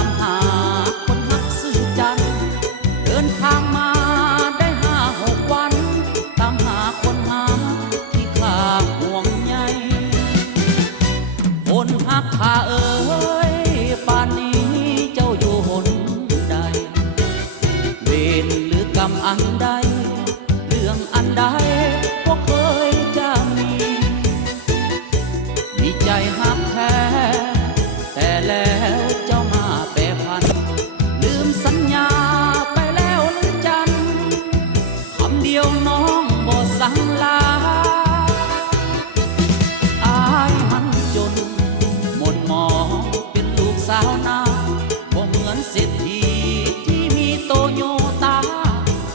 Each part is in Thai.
ามหาคนหักซื่อจันเดินทางมาได้5-6 วันตามหาคนหาที่ข้าห่วงใยคนหักข้าเอ๋ยป่านนี้เจ้าอยู่หนใดเวรหรือกรรมอันใดเรื่องอันใดก็เคยจะมีใจหักแท้แต่แล้วเจ้ามาแปรพันลืมสัญญาไปแล้วหรือจันคำเดียวน้องบ่สั่งลาอายมันจนหมดหมองเป็นลูกสาวนาบ่เหมือนเศรษฐีที่มีโตโยตา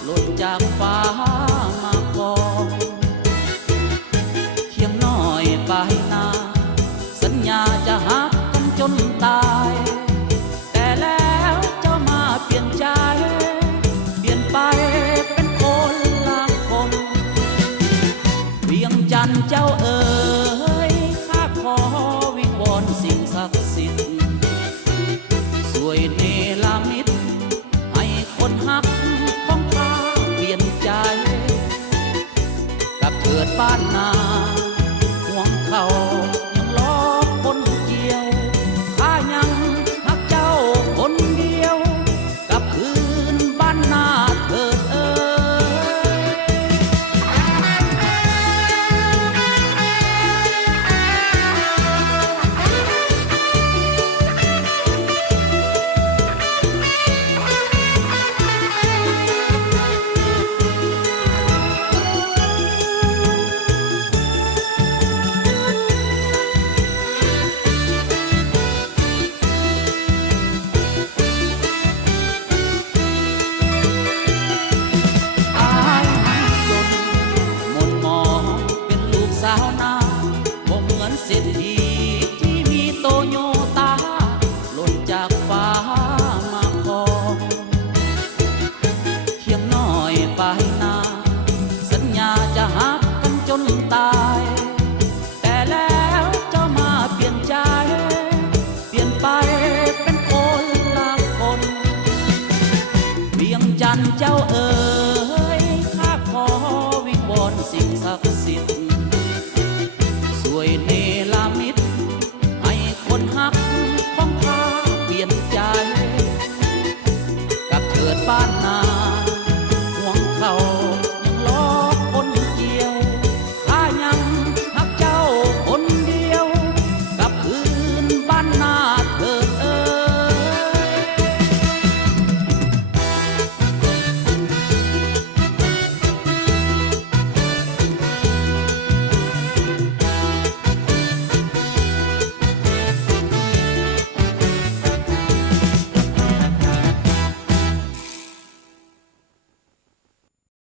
หล่นจากฟ้ามาคองเคียงน้อยปลายนาสัญญาจะหักกันจนตายแต่แล้วเจ้ามาเปลี่ยนใจเปลี่ยนไปเป็นคนละคนเวียงจันทร์เจ้าเอ๋ยข้าขอวิงวอนสิ่งศักดิ์สิทธิ์ช่วยเนรมิตให้คนหักของข้าเปลี่ยนใจกับเถิดบ้านนาห่วงเขายังล้อคนเกี่ยวข้ายังหักเจ้าคนเดียวกับคืนบ้านนาเถิดเอ๋เศรษฐีที่มีโตโยตาหล่นจากฟ้ามาคองเคียงน้อยปลายนาสัญญาจะหักกันจนตายแต่แล้วเจ้ามาเปลี่ยนใจเปลี่ยนไปเป็นคนละคนเวียงจันทร์เจ้าเอ๋